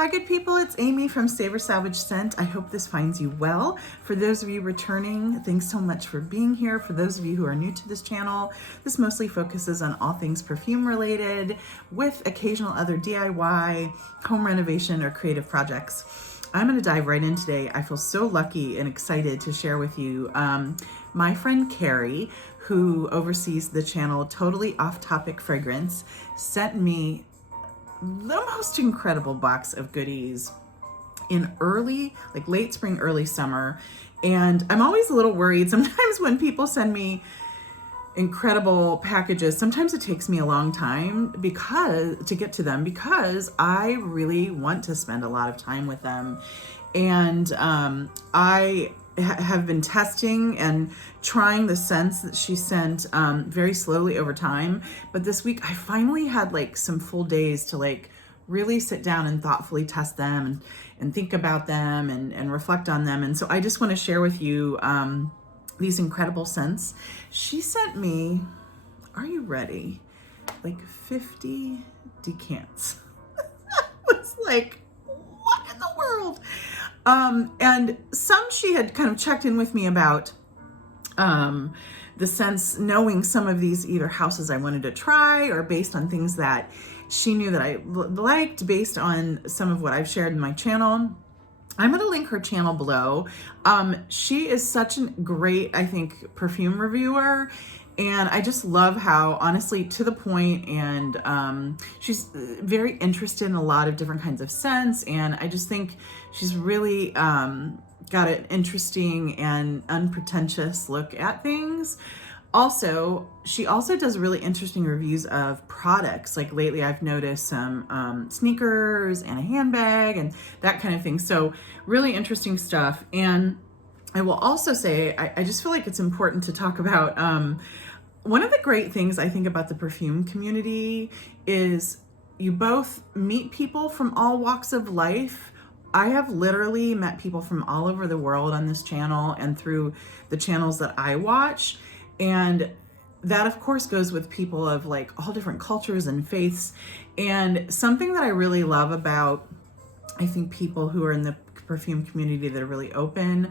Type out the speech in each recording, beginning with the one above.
Hi good people, it's Amy from Savor Salvage Scent. I hope this finds you well. For those of you returning, thanks so much for being here. For those of you who are new to this channel, this mostly focuses on all things perfume related with occasional other DIY, home renovation, or creative projects. I'm going to dive right in today. I feel so lucky and excited to share with you my friend Carrie, who oversees the channel Totally Off Topic Fragrance, sent me the most incredible box of goodies in late spring, early summer. And I'm always a little worried sometimes when people send me incredible packages. Sometimes it takes me a long time to get to them because I really want to spend a lot of time with them. And I have been testing and trying the scents that she sent very slowly over time. But this week I finally had some full days to really sit down and thoughtfully test them and think about them and reflect on them. And so I just want to share with you these incredible scents. She sent me, are you ready? 50 decants. I was like, what in the world? And some she had kind of checked in with me about the sense, knowing some of these either houses I wanted to try or based on things that she knew that I liked based on some of what I've shared in my channel. I'm going to link her channel below. She is such a great, I think, perfume reviewer. And I just love how, honestly, to the point, and she's very interested in a lot of different kinds of scents. And I just think she's really got an interesting and unpretentious look at things. Also, she also does really interesting reviews of products. Like lately I've noticed some sneakers and a handbag and that kind of thing. So really interesting stuff. And I will also say, I just feel like it's important to talk about one of the great things I think about the perfume community is you both meet people from all walks of life. I have literally met people from all over the world on this channel and through the channels that I watch. And that of course goes with people of all different cultures and faiths. And something that I really love about, I think, people who are in the perfume community that are really open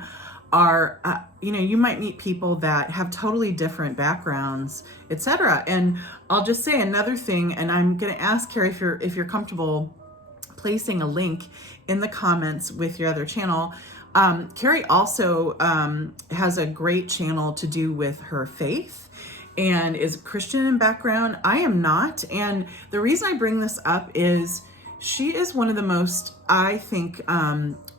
are, you might meet people that have totally different backgrounds, etc. And I'll just say another thing, and I'm going to ask Carrie if you're comfortable placing a link in the comments with your other channel. Carrie also has a great channel to do with her faith and is Christian in background. I am not. And the reason I bring this up is she is one of the most, I think,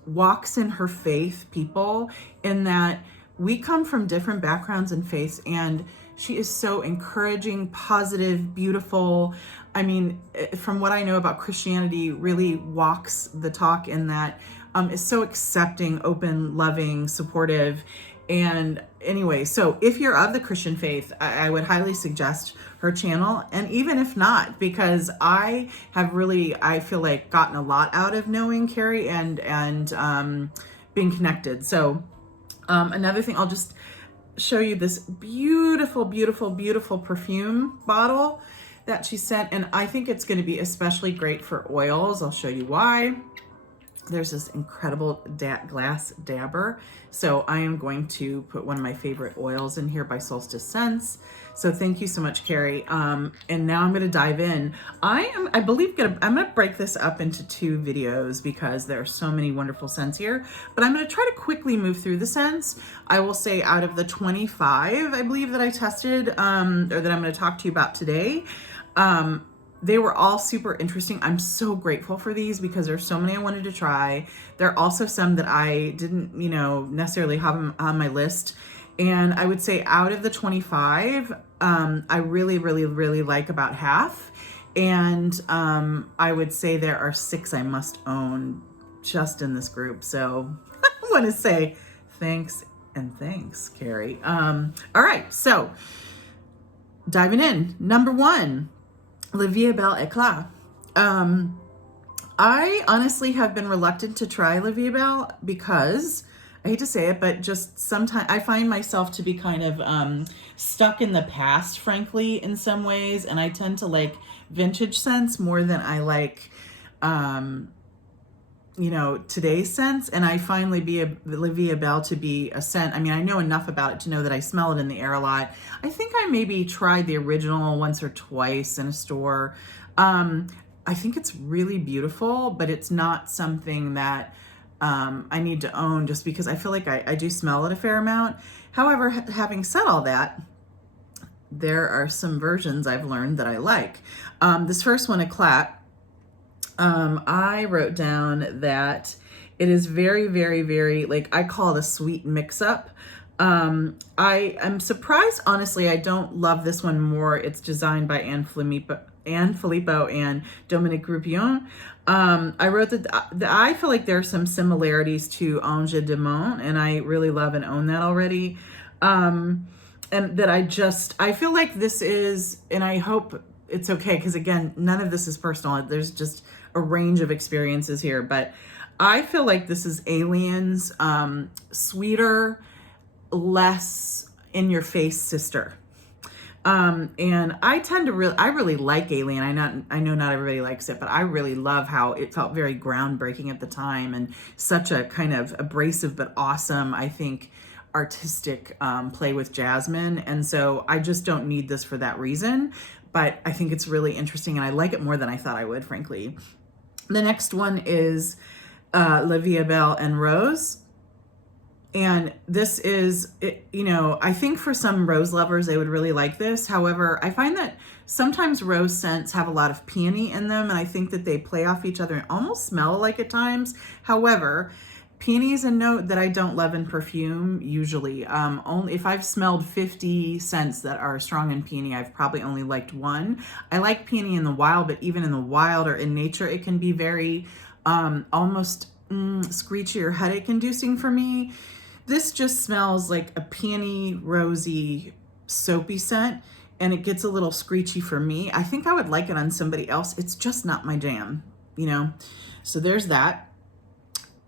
walks in her faith people, in that we come from different backgrounds and faiths, and she is so encouraging, positive, beautiful. I mean, from what I know about Christianity, really walks the talk in that is so accepting, open, loving, supportive. And anyway, so if you're of the Christian faith, I would highly suggest her channel. And even if not, because I have really, I feel like, gotten a lot out of knowing Carrie and being connected. So another thing, I'll just show you this beautiful, beautiful, beautiful perfume bottle that she sent. And I think it's going to be especially great for oils. I'll show you why. There's this incredible glass dabber. So I am going to put one of my favorite oils in here by Solstice Scents. So thank you so much, Carrie. And now I'm going to dive in. I'm going to break this up into 2 videos because there are so many wonderful scents here, but I'm going to try to quickly move through the scents. I will say out of the 25, I believe, that I tested, or that I'm going to talk to you about today, they were all super interesting. I'm so grateful for these because there's so many I wanted to try. There are also some that I didn't, necessarily have on my list. And I would say out of the 25, I really, really, really like about half. And I would say there are 6 I must own just in this group. So I want to say thanks and thanks, Carrie. All right, so diving in. Number 1. La Vie Belle Eclat. I honestly have been reluctant to try La Vie Belle because, I hate to say it, but just sometimes I find myself to be kind of stuck in the past, frankly, in some ways. And I tend to like vintage scents more than I like you know, today's scents, and I find Viva Belle to be a scent. I mean, I know enough about it to know that I smell it in the air a lot. I think I maybe tried the original once or twice in a store. I think it's really beautiful, but it's not something that I need to own just because I feel like I do smell it a fair amount. However, having said all that, there are some versions I've learned that I like. This first one, Eclat, I wrote down that it is very, very, very, like, I call it a sweet mix-up. I am surprised, honestly, I don't love this one more. It's designed by Anne Filippo and Dominique Groupillon. I wrote that I feel like there are some similarities to Oud Lemon Mint, and I really love and own that already. And that I feel like this is, and I hope it's okay, because again, none of this is personal. There's just a range of experiences here, but I feel like this is Alien's sweeter, less in your face sister. And I really like Alien. I know not everybody likes it, but I really love how it felt very groundbreaking at the time and such a kind of abrasive but awesome, I think, artistic play with jasmine. And so I just don't need this for that reason, but I think it's really interesting and I like it more than I thought I would, frankly. The next one is Viva Belle and Rose. And this is, you know, I think for some rose lovers, they would really like this. However, I find that sometimes rose scents have a lot of peony in them, and I think that they play off each other and almost smell alike at times. However, peony is a note that I don't love in perfume usually. Only if I've smelled 50 scents that are strong in peony, I've probably only liked one. I like peony in the wild, but even in the wild or in nature, it can be very almost screechy or headache inducing for me. This just smells like a peony, rosy, soapy scent, and it gets a little screechy for me. I think I would like it on somebody else. It's just not my jam, you know? So there's that.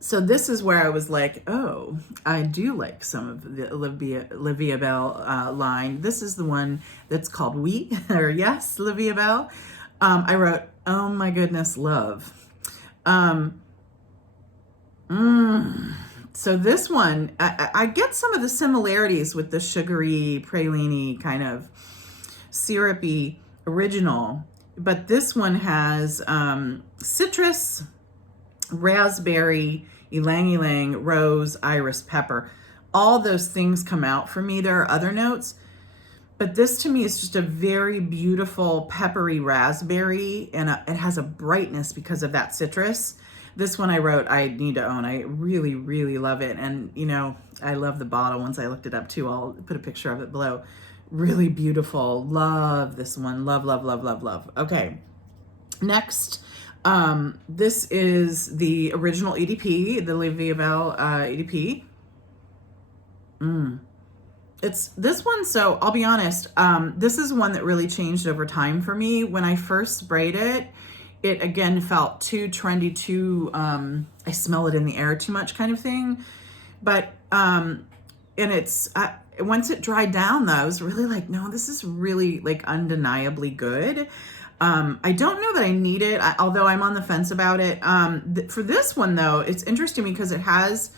So this is where I was like, oh, I do like some of the Viva Belle line. This is the one that's called Oui, or Yes, Viva Belle. I wrote, oh my goodness, love. So this one, I get some of the similarities with the sugary, praline kind of syrupy original, but this one has citrus, raspberry, ylang ylang, rose, iris, pepper. All those things come out for me. There are other notes, but this to me is just a very beautiful peppery raspberry, and it has a brightness because of that citrus. This one I wrote, I need to own. I really, really love it. And, you know, I love the bottle. Once I looked it up too, I'll put a picture of it below. Really beautiful. Love this one. Love, love, love, love, love. Okay. Next, this is the original EDP, the Viva Belle EDP. It's this one. So I'll be honest. This is one that really changed over time for me. When I first sprayed it, it again felt too trendy, too, I smell it in the air too much kind of thing. But, and it's, once it dried down though, I was really like, no, this is really like undeniably good. I don't know that I need it, although I'm on the fence about it. For this one though, it's interesting because it has,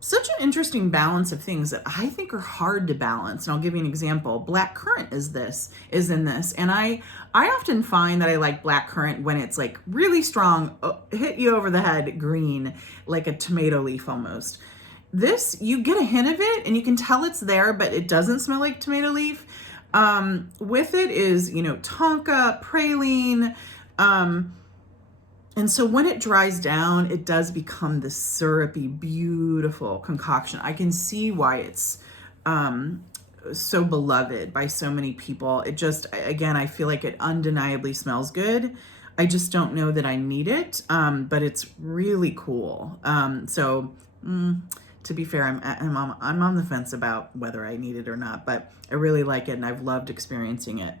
such an interesting balance of things that I think are hard to balance. And I'll give you an example. Black currant is in this. And I often find that I like black currant when it's like really strong, hit you over the head green, like a tomato leaf almost. This, you get a hint of it and you can tell it's there, but it doesn't smell like tomato leaf. With it is, you know, tonka, praline, and so when it dries down, it does become this syrupy, beautiful concoction. I can see why it's so beloved by so many people. It just, again, I feel like it undeniably smells good. I just don't know that I need it, but it's really cool. To be fair, I'm on the fence about whether I need it or not, but I really like it and I've loved experiencing it.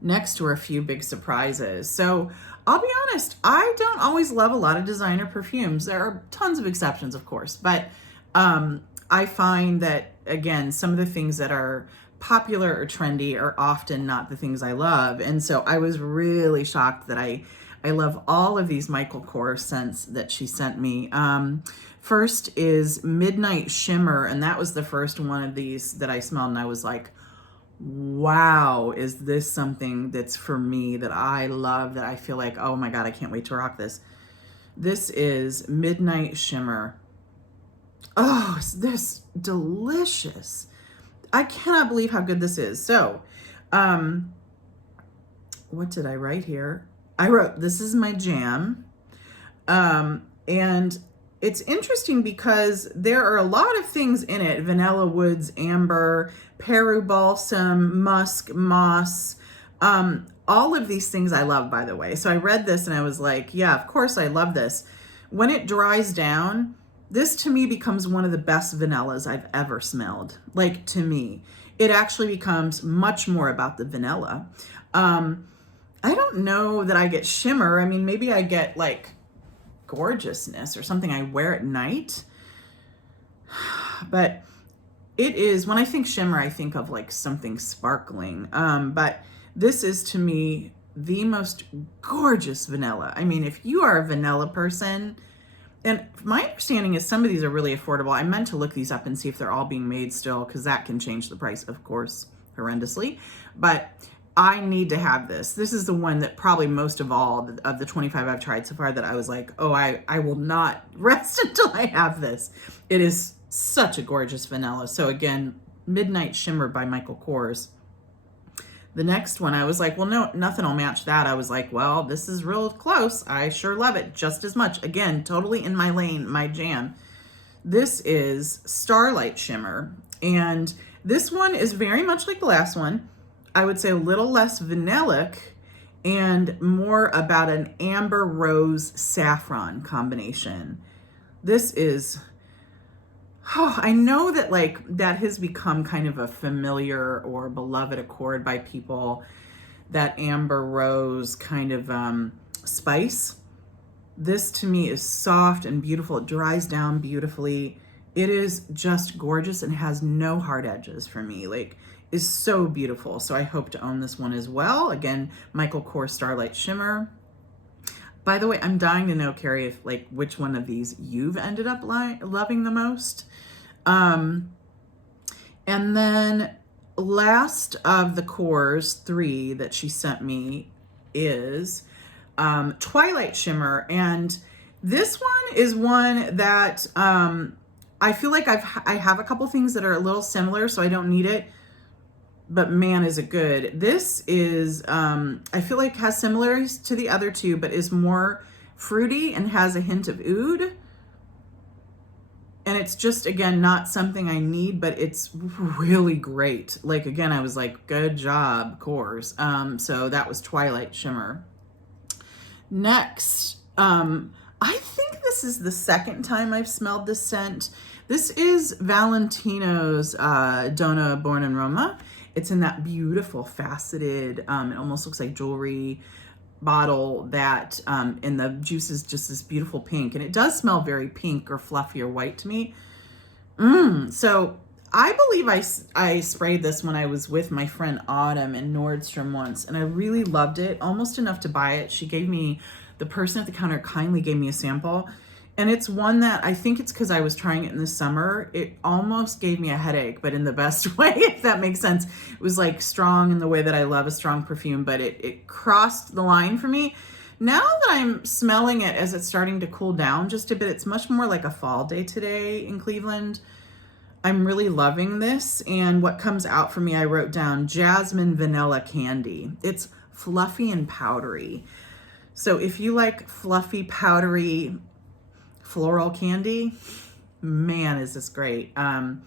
Next were a few big surprises. So I'll be honest, I don't always love a lot of designer perfumes. There are tons of exceptions, of course, but I find that, again, some of the things that are popular or trendy are often not the things I love. And so I was really shocked that I I love all of these Michael Kors scents that she sent me. First is Midnight Shimmer, and that was the first one of these that I smelled, and I was like, wow, is this something that's for me, that I love, that I feel like, oh my God, I can't wait to rock this. This is Midnight Shimmer. Oh, is this delicious. I cannot believe how good this is. So, what did I write here? I wrote, this is my jam. And it's interesting because there are a lot of things in it: vanilla woods, amber, Peru balsam, musk, moss. All of these things I love, by the way. So I read this and I was like, yeah, of course I love this. When it dries down, this to me becomes one of the best vanillas I've ever smelled. Like, to me, it actually becomes much more about the vanilla. I don't know that I get shimmer. I mean, maybe I get like gorgeousness or something I wear at night. But it is, when I think shimmer, I think of like something sparkling. But this is, to me, the most gorgeous vanilla. I mean, if you are a vanilla person, and my understanding is some of these are really affordable. I meant to look these up and see if they're all being made still, because that can change the price, of course, horrendously. But I need to have this. This is the one that probably most of all of the 25 I've tried so far that I was like, oh, I will not rest until I have this. It is such a gorgeous vanilla. So again, Midnight Shimmer by Michael Kors. The next one, I was like, well, no, nothing will match that. I was like, well, this is real close. I sure love it just as much. Again, totally in my lane, my jam. This is Starlight Shimmer. And this one is very much like the last one. I would say a little less vanillic and more about an amber rose saffron combination. This is, oh, I know that like that has become kind of a familiar or beloved accord by people, that amber rose kind of spice. This to me is soft and beautiful. It dries down beautifully. It is just gorgeous and has no hard edges for me. Like, is so beautiful. So I hope to own this one as well. Again, Michael Kors Starlight Shimmer. By the way, I'm dying to know, Carrie, if like which one of these you've ended up loving the most. And then last of the Kors 3 that she sent me is Twilight Shimmer. And this one is one that I feel like I have a couple things that are a little similar, so I don't need it. But man, is it good. This is, I feel like has similarities to the other two, but is more fruity and has a hint of oud. And it's just, again, not something I need, but it's really great. Like, again, I was like, good job, Kors. So that was Twilight Shimmer. Next, I think this is the second time I've smelled this scent. This is Valentino's Donna Born in Roma. It's in that beautiful faceted, it almost looks like jewelry bottle that, and the juice is just this beautiful pink. And it does smell very pink or fluffy or white to me. So I believe I sprayed this when I was with my friend Autumn in Nordstrom once, and I really loved it, almost enough to buy it. She gave me, the person at the counter kindly gave me a sample. And it's one that I think it's because I was trying it in the summer. It almost gave me a headache, but in the best way, if that makes sense. It was like strong in the way that I love a strong perfume, but it crossed the line for me. Now that I'm smelling it as it's starting to cool down just a bit, it's much more like a fall day today in Cleveland. I'm really loving this. And what comes out for me, I wrote down Jasmine Vanilla Candy. It's fluffy and powdery. So if you like fluffy, powdery, floral candy, man, is this great. And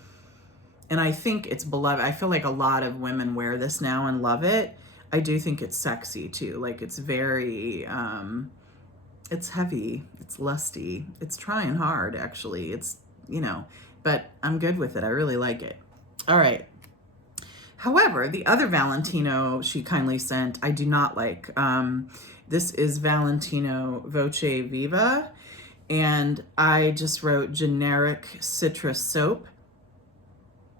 I think it's beloved. I feel like a lot of women wear this now and love it. I do think it's sexy too. Like, it's very, it's heavy, it's lusty, it's trying hard, actually. It's, you know, but I'm good with it. I really like it. All right. However, the other Valentino she kindly sent, I do not like. This is Valentino Voce Viva. And I just wrote generic citrus soap.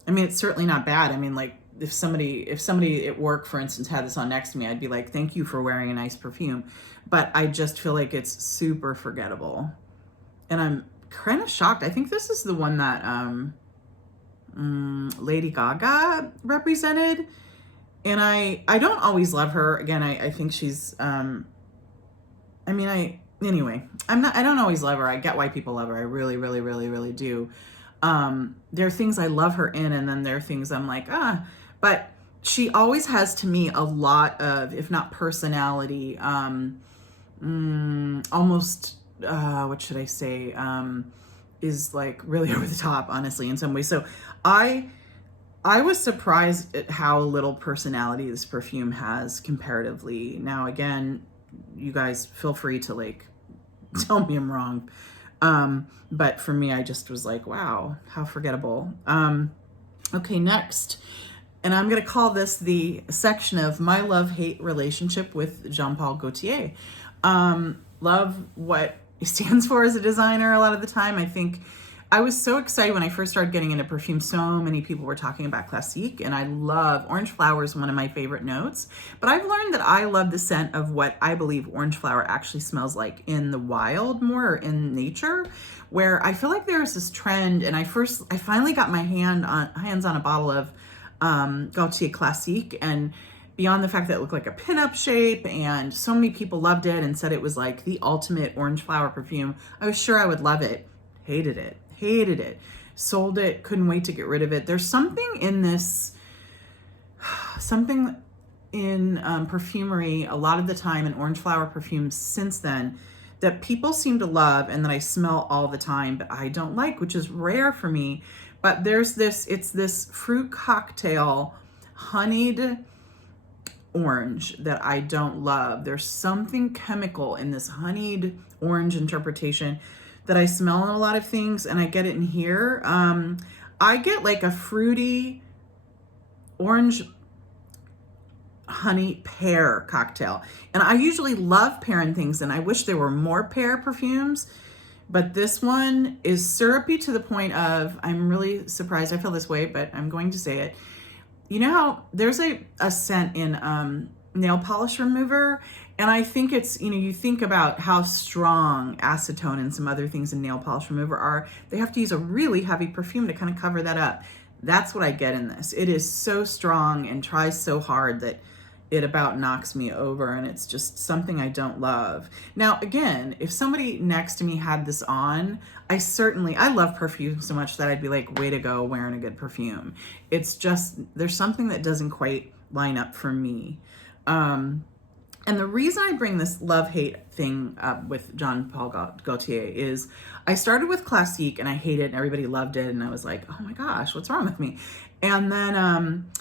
I mean, it's certainly not bad. I mean, like, if somebody at work, for instance, had this on next to me, I'd be like, thank you for wearing a nice perfume. But I just feel like it's super forgettable. And I'm kind of shocked. I think this is the one that Lady Gaga represented. And I don't always love her. Again, I think she's, anyway, I don't always love her. I get why people love her. I really, really, really, really do. There are things I love her in, and then there are things I'm like, but she always has, to me, a lot of, if not personality, almost, what should I say, is like really over the top, honestly, in some ways. So I was surprised at how little personality this perfume has comparatively. Now, again, you guys feel free to like tell me I'm wrong. But for me, I just was like, wow, how forgettable. Okay, next. And I'm going to call this the section of my love-hate relationship with Jean-Paul Gaultier. Love what he stands for as a designer a lot of the time. I think I was so excited when I first started getting into perfume. So many people were talking about Classique, and I love orange flower is one of my favorite notes. But I've learned that I love the scent of what I believe orange flower actually smells like in the wild, more or in nature, where I feel like there's this trend. And I finally got my hands on a bottle of Gaultier Classique, and beyond the fact that it looked like a pinup shape and so many people loved it and said it was like the ultimate orange flower perfume, I was sure I would love it. Hated it, sold it, couldn't wait to get rid of it. There's something in perfumery a lot of the time in orange flower perfumes since then that people seem to love and that I smell all the time, but I don't like, which is rare for me. But it's this fruit cocktail honeyed orange that I don't love. There's something chemical in this honeyed orange interpretation that I smell in a lot of things, and I get it in here. I get like a fruity orange honey pear cocktail. And I usually love pear and things, and I wish there were more pear perfumes, but this one is syrupy to the point of, I'm really surprised I feel this way, but I'm going to say it. You know how there's a scent in nail polish remover, and I think it's, you think about how strong acetone and some other things in nail polish remover are. They have to use a really heavy perfume to kind of cover that up. That's what I get in this. It is so strong and tries so hard that it about knocks me over, and it's just something I don't love. Now, again, if somebody next to me had this on, I love perfume so much that I'd be like, way to go, wearing a good perfume. It's just, there's something that doesn't quite line up for me. And the reason I bring this love-hate thing up with Jean-Paul Gaultier is I started with Classique and I hated it and everybody loved it. And I was like, oh my gosh, what's wrong with me? And then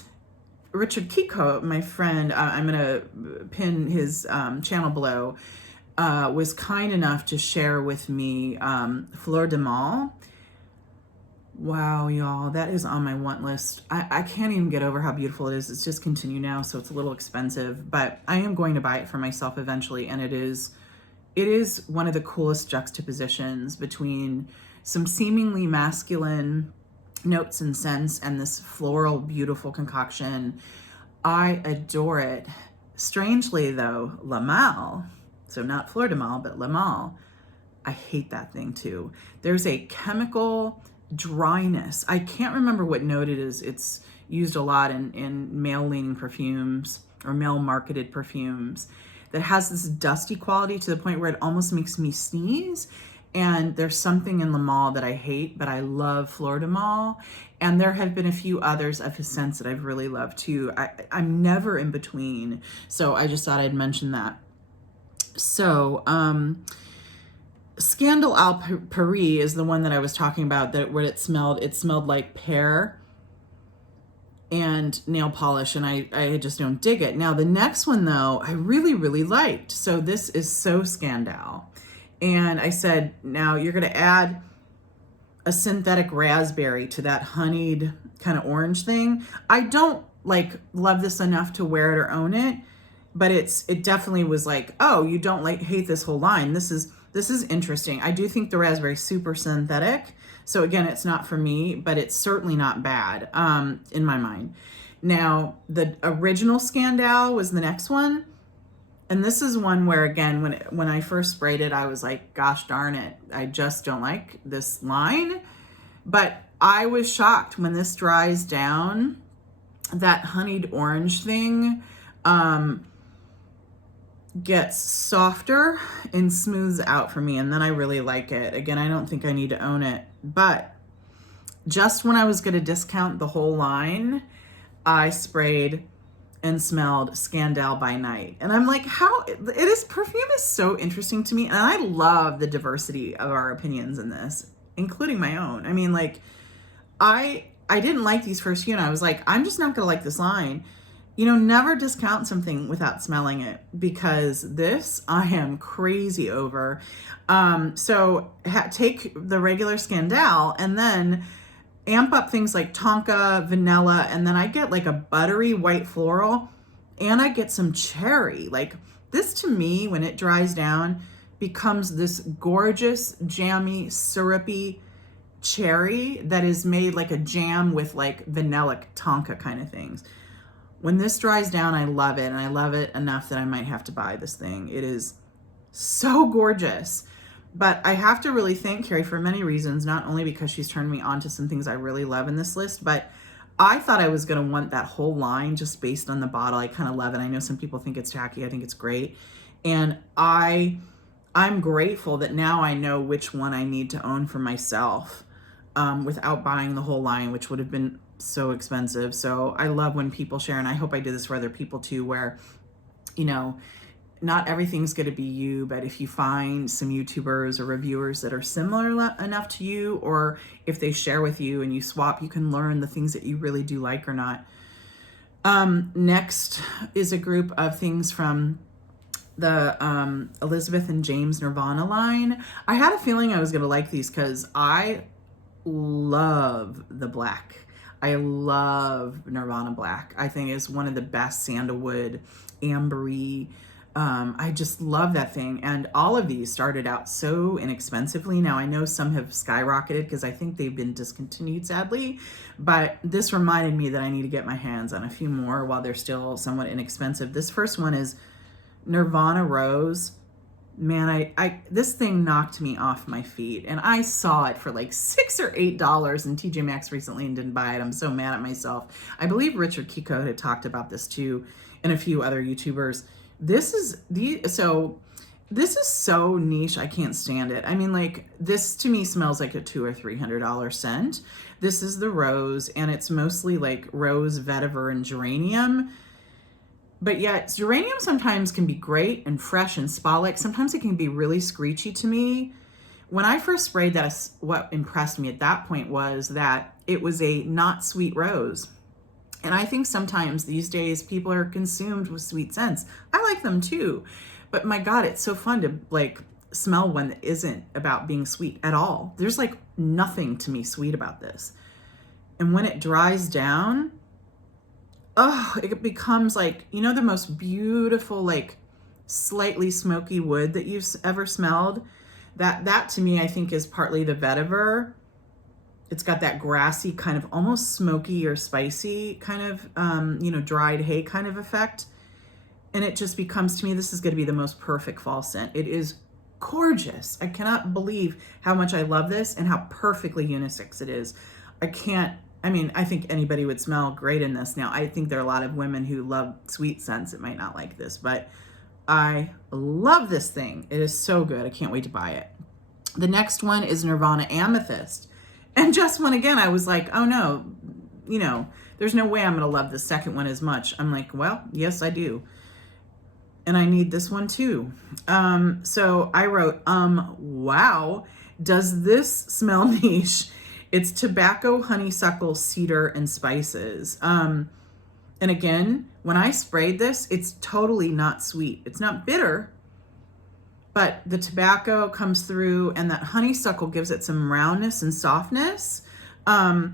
Richard Kikot, my friend, I'm going to pin his channel below, was kind enough to share with me Fleur du Male. Wow, y'all, that is on my want list. I can't even get over how beautiful it is. It's just continue now, so it's a little expensive, but I am going to buy it for myself eventually, and it is one of the coolest juxtapositions between some seemingly masculine notes and scents and this floral, beautiful concoction. I adore it. Strangely, though, Le Male, so not Fleur du Male, but Le Male, I hate that thing too. There's a chemical dryness. I can't remember what note it is. It's used a lot in male-leaning perfumes or male-marketed perfumes that has this dusty quality to the point where it almost makes me sneeze. And there's something in Le Male that I hate, but I love Fleur du Male. And there have been a few others of his scents that I've really loved too. I'm never in between. So I just thought I'd mention that. So, Scandal Al Paris is the one that I was talking about, that what it smelled like pear and nail polish, and I just don't dig it. Now the next one though, I really, really liked. So this is So Scandal. And I said, now you're gonna add a synthetic raspberry to that honeyed kind of orange thing. I don't love this enough to wear it or own it, but it definitely was like, oh, you don't hate this whole line. This is interesting. I do think the raspberry is super synthetic. So again, it's not for me, but it's certainly not bad in my mind. Now, the original Scandal was the next one. And this is one where, again, when I first sprayed it, I was like, gosh darn it, I just don't like this line. But I was shocked when this dries down, that honeyed orange thing gets softer and smooths out for me. And then I really like it. Again, I don't think I need to own it. But just when I was going to discount the whole line, I sprayed and smelled Scandal by night. And I'm like, perfume is so interesting to me. And I love the diversity of our opinions in this, including my own. I mean, like, I didn't like these first few, and I was like, I'm just not gonna like this line. You know, never discount something without smelling it, because this I am crazy over. So take the regular Scandal and then amp up things like tonka, vanilla, and then I get like a buttery white floral, and I get some cherry. Like, this to me, when it dries down, becomes this gorgeous, jammy, syrupy cherry that is made like a jam with like vanillic tonka kind of things. When this dries down, I love it, and I love it enough that I might have to buy this thing. It is so gorgeous. But I have to really thank Carrie for many reasons, not only because she's turned me on to some things I really love in this list, but I thought I was going to want that whole line just based on the bottle. I kind of love it. I know some people think it's tacky. I think it's great. And I'm grateful that now I know which one I need to own for myself without buying the whole line, which would have been so expensive. So I love when people share, and I hope I do this for other people too, where, you know, not everything's going to be you, but if you find some YouTubers or reviewers that are similar enough to you, or if they share with you and you swap, you can learn the things that you really do like or not. Next is a group of things from the Elizabeth and James Nirvana line. I had a feeling I was going to like these because I love the black. I love Nirvana black. I think it's one of the best sandalwood, ambery. I just love that thing. And all of these started out so inexpensively. Now, I know some have skyrocketed because I think they've been discontinued, sadly. But this reminded me that I need to get my hands on a few more while they're still somewhat inexpensive. This first one is Nirvana Rose. Man, this thing knocked me off my feet. And I saw it for like $6 or $8 in TJ Maxx recently and didn't buy it. I'm so mad at myself. I believe Richard Kikot had talked about this too, and a few other YouTubers. This is so niche, I can't stand it. I mean, like, this to me smells like a $200 or $300 scent. This is the rose, and it's mostly like rose, vetiver, and geranium. But yet, geranium sometimes can be great and fresh and spa-like. Sometimes it can be really screechy to me. When I first sprayed that, what impressed me at that point was that it was a not sweet rose. And I think sometimes these days people are consumed with sweet scents. I like them too. But my God, it's so fun to like smell one that isn't about being sweet at all. There's like nothing to me sweet about this. And when it dries down, oh, it becomes like, you know, the most beautiful, like slightly smoky wood that you've ever smelled. That to me, I think is partly the vetiver. It's got that grassy kind of almost smoky or spicy kind of, you know, dried hay kind of effect. And it just becomes, to me, this is going to be the most perfect fall scent. It is gorgeous. I cannot believe how much I love this and how perfectly unisex it is. I think anybody would smell great in this. Now, I think there are a lot of women who love sweet scents that might not like this, but I love this thing. It is so good. I can't wait to buy it. The next one is Nirvana Amethyst. And just when, again, I was like, oh no, you know, there's no way I'm going to love the second one as much. I'm like, well, yes, I do. And I need this one too. So I wrote, wow, does this smell niche? It's tobacco, honeysuckle, cedar, and spices. And again, when I sprayed this, it's totally not sweet. It's not bitter, but the tobacco comes through and that honeysuckle gives it some roundness and softness. But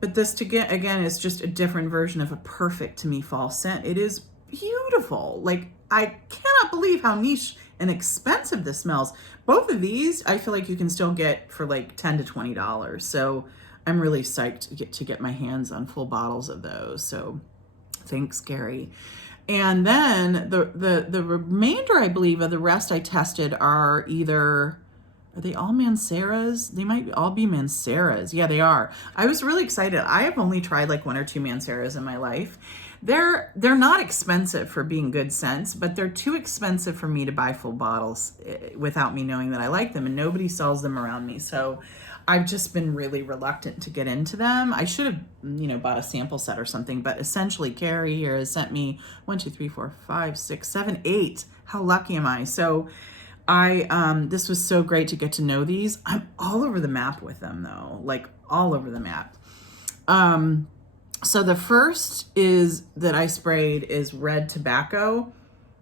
this, again, is just a different version of a perfect, to me, fall scent. It is beautiful. Like, I cannot believe how niche and expensive this smells. Both of these, I feel like you can still get for like $10 to $20. So I'm really psyched to get my hands on full bottles of those. So thanks, Gary. And then the remainder, I believe, of the rest I tested are they all Manceras? They might all be Manceras. Yeah, they are. I was really excited. I have only tried like 1 or 2 Manceras in my life. They're not expensive for being good scents, but they're too expensive for me to buy full bottles without me knowing that I like them, and nobody sells them around me. So I've just been really reluctant to get into them. I should have, bought a sample set or something, but essentially Carrie here has sent me 1, 2, 3, 4, 5, 6, 7, 8. How lucky am I? So this was so great to get to know these. I'm all over the map with them though, like all over the map. So the first that I sprayed is Red Tobacco.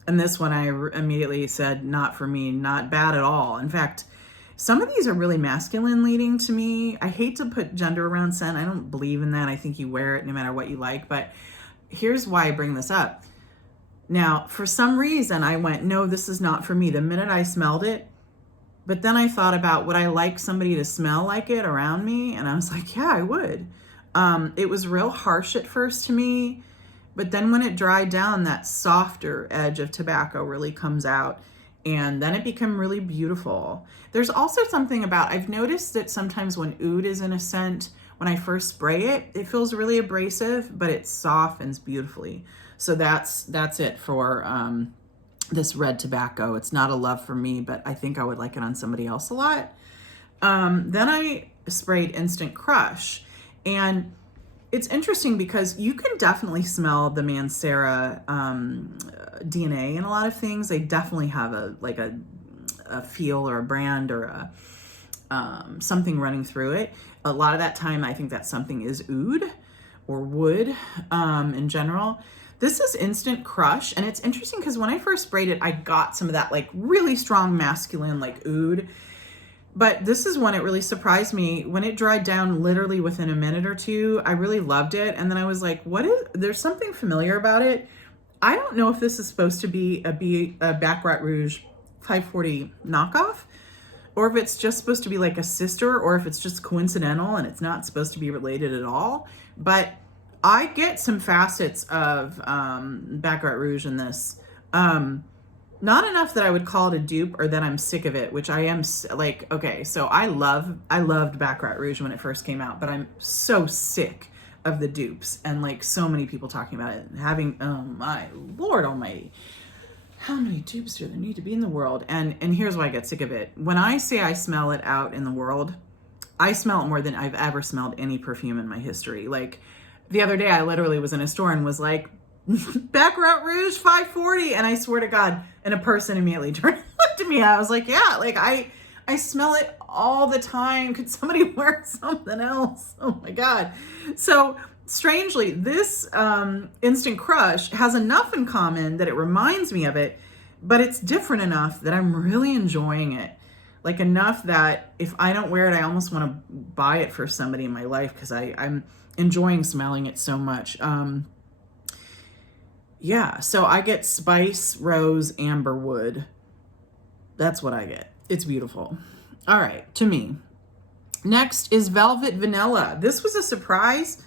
And this one I immediately said, not for me, not bad at all. In fact, some of these are really masculine leading to me. I hate to put gender around scent. I don't believe in that. I think you wear it no matter what you like. But here's why I bring this up. Now, for some reason, I went, no, this is not for me the minute I smelled it. But then I thought about, would I like somebody to smell like it around me? And I was like, yeah, I would. It was real harsh at first to me, but then when it dried down, that softer edge of tobacco really comes out, and then it became really beautiful. There's also something about, I've noticed that sometimes when oud is in a scent, when I first spray it, it feels really abrasive, but it softens beautifully. So that's it for this Red Tobacco. It's not a love for me, but I think I would like it on somebody else a lot. Then I sprayed Instant Crush. And it's interesting because you can definitely smell the Mancera DNA in a lot of things. They definitely have a feel or a brand or something running through it. A lot of that time, I think that something is oud or wood in general. This is Instant Crush, and it's interesting because when I first sprayed it, I got some of that like really strong masculine like oud. But this is when it really surprised me. When it dried down literally within a minute or two, I really loved it. And then I was like, there's something familiar about it. I don't know if this is supposed to be a Baccarat Rouge 540 knockoff, or if it's just supposed to be like a sister, or if it's just coincidental and it's not supposed to be related at all. But I get some facets of Baccarat Rouge in this. Not enough that I would call it a dupe or that I'm sick of it, which I am like, okay, so I loved Baccarat Rouge when it first came out, but I'm so sick of the dupes and like so many people talking about it, having, oh my Lord almighty, how many dupes do there need to be in the world? And here's why I get sick of it. When I say I smell it out in the world, I smell it more than I've ever smelled any perfume in my history. Like the other day, I literally was in a store and was like, Baccarat Rouge 540, and I swear to God, and a person immediately turned and looked at me. I was like, yeah, like I smell it all the time. Could somebody wear something else? Oh my God. So strangely, this Instant Crush has enough in common that it reminds me of it, but it's different enough that I'm really enjoying it. Like enough that if I don't wear it, I almost want to buy it for somebody in my life because I'm enjoying smelling it so much. Yeah, so I get spice, rose, amber wood. That's what I get. It's beautiful. All right, to me. Next is Velvet Vanilla. This was a surprise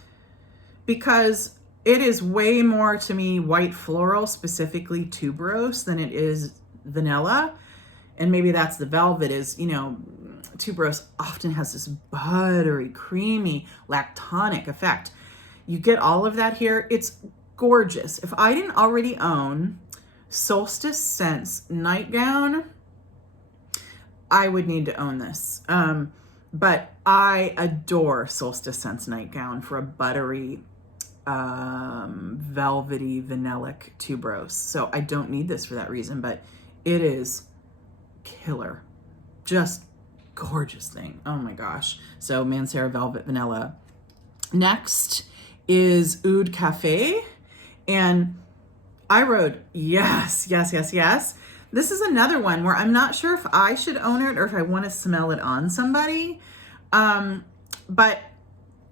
because it is way more to me white floral, specifically tuberose, than it is vanilla. And maybe that's the velvet is, tuberose often has this buttery, creamy, lactonic effect. You get all of that here. It's gorgeous. If I didn't already own Solstice Scents Nightgown, I would need to own this. But I adore Solstice Scents Nightgown for a buttery, velvety, vanillic tuberose. So I don't need this for that reason, but it is killer. Just gorgeous thing. Oh my gosh. So Mancera Velvet Vanilla. Next is Oud Café. And I wrote, yes. This is another one where I'm not sure if I should own it or if I want to smell it on somebody. But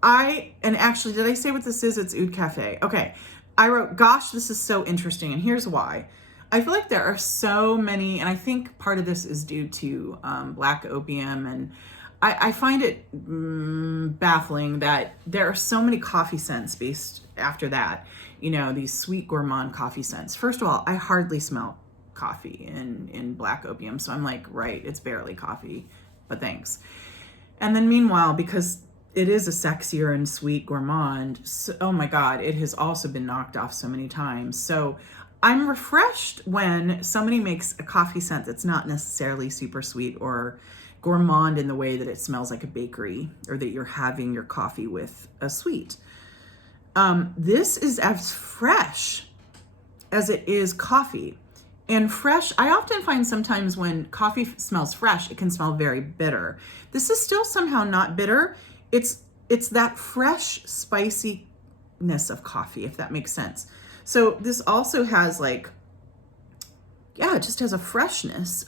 and actually, did I say what this is? It's Oud Café. Okay. I wrote, gosh, this is so interesting. And here's why. I feel like there are so many, and I think part of this is due to Black Opium. And I find it baffling that there are so many coffee scents based after that. You know, these sweet gourmand coffee scents. First of all, I hardly smell coffee in black opium. So I'm like, right, it's barely coffee, but thanks. And then meanwhile, because it is a sexier and sweet gourmand, so, oh my God, it has also been knocked off so many times. So I'm refreshed when somebody makes a coffee scent that's not necessarily super sweet or gourmand in the way that it smells like a bakery or that you're having your coffee with a sweet. This is as fresh as it is coffee. And fresh, I often find sometimes when coffee smells fresh, it can smell very bitter. This is still somehow not bitter. It's that fresh spiciness of coffee, if that makes sense. So this also has like, yeah, it just has a freshness.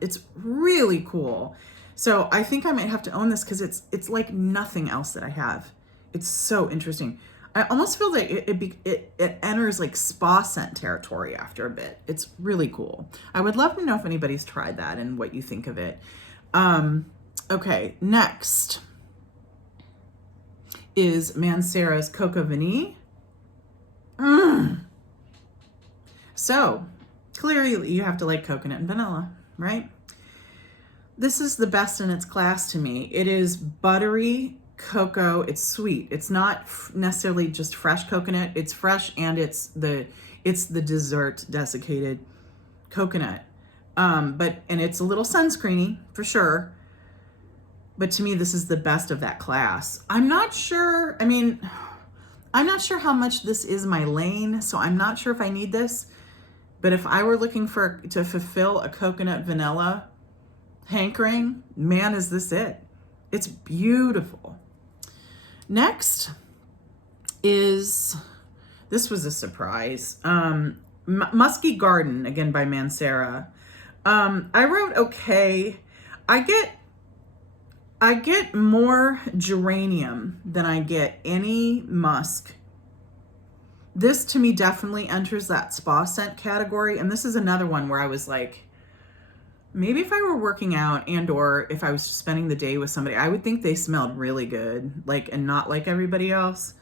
It's really cool. So I think I might have to own this because it's like nothing else that I have. It's so interesting. I almost feel like it enters like spa scent territory after a bit. It's really cool. I would love to know if anybody's tried that and what you think of it. Okay, next is Mancera's Coco Vanille. So clearly you have to like coconut and vanilla, right? This is the best in its class to me. It is buttery cocoa. It's sweet. It's not necessarily just fresh coconut. It's fresh and it's the dessert desiccated coconut. And it's a little sunscreeny for sure. But to me, this is the best of that class. I'm not sure. I mean, I'm not sure how much this is my lane, so I'm not sure if I need this. But if I were looking to fulfill a coconut vanilla hankering, man, is this it. It's beautiful. Next is, this was a surprise, Musky Garden, again by Mancera. I wrote okay. I get more geranium than I get any musk. This to me definitely enters that spa scent category. And this is another one where I was like, maybe if I were working out and or if I was spending the day with somebody, I would think they smelled really good, like, and not like everybody else.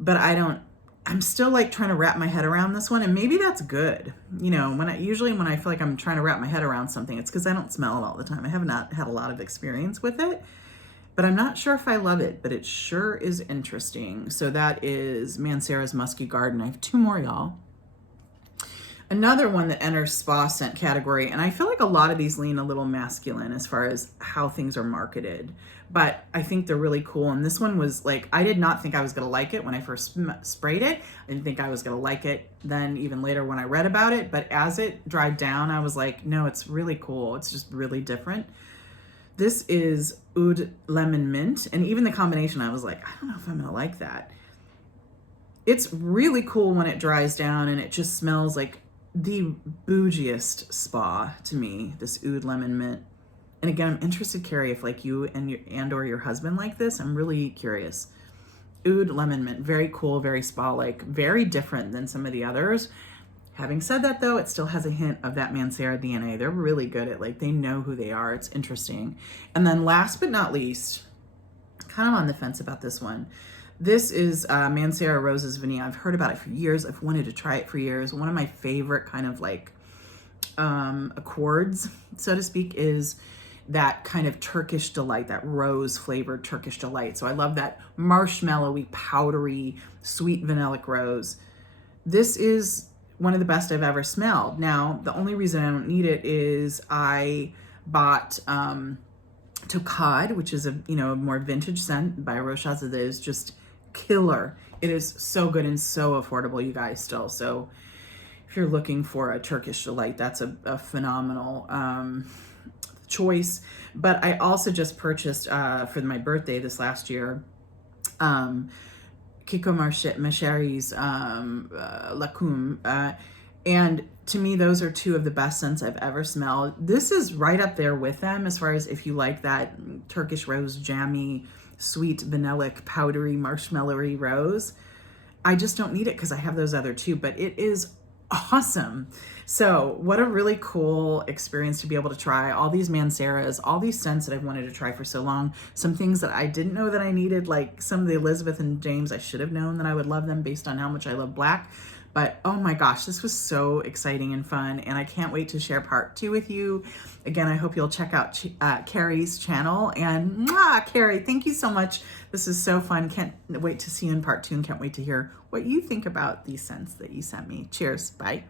But I'm still like trying to wrap my head around this one, and maybe that's good. You know, usually when I feel like I'm trying to wrap my head around something, it's because I don't smell it all the time. I have not had a lot of experience with it, but I'm not sure if I love it, but it sure is interesting. So that is Mancera's Musky Garden. I have two more, y'all. Another one that enters spa scent category, and I feel like a lot of these lean a little masculine as far as how things are marketed, but I think they're really cool. And this one was like, I did not think I was going to like it when I first sprayed it. I didn't think I was going to like it then even later when I read about it, but as it dried down, I was like, no, it's really cool. It's just really different. This is Oud Lemon Mint, and even the combination, I was like, I don't know if I'm going to like that. It's really cool when it dries down, and it just smells like the bougiest spa to me, this Oud Lemon Mint. And again, I'm interested, Carrie, if like you and or your husband like this. I'm really curious. Oud Lemon Mint, very cool, very spa-like, very different than some of the others. Having said that, though, it still has a hint of that Mancera DNA. They're really good at, like, they know who they are. It's interesting. And then last but not least, kind of on the fence about this one. This is Mancera Rose's Vanille. I've heard about it for years. I've wanted to try it for years. One of my favorite kind of like accords, so to speak, is that kind of Turkish delight, that rose flavored Turkish delight. So I love that marshmallowy, powdery, sweet vanillic rose. This is one of the best I've ever smelled. Now, the only reason I don't need it is I bought Kikot, which is a more vintage scent by Rochas that is just killer. It is so good and so affordable, you guys, still. So if you're looking for a Turkish delight, that's a phenomenal choice. But I also just purchased for my birthday this last year Kikot Macheri's Lancome, and to me those are two of the best scents I've ever smelled. This is right up there with them as far as if you like that Turkish rose, jammy, sweet, vanillic, powdery, marshmallowy rose. I just don't need it because I have those other two, but it is awesome. So what a really cool experience to be able to try all these Manceras, all these scents that I've wanted to try for so long. Some things that I didn't know that I needed, like some of the Elizabeth and James, I should have known that I would love them based on how much I love black. But oh my gosh, this was so exciting and fun, and I can't wait to share part 2 with you. Again, I hope you'll check out Carrie's channel. And Carrie, thank you so much. This is so fun. Can't wait to see you in part 2 and can't wait to hear what you think about these scents that you sent me. Cheers. Bye.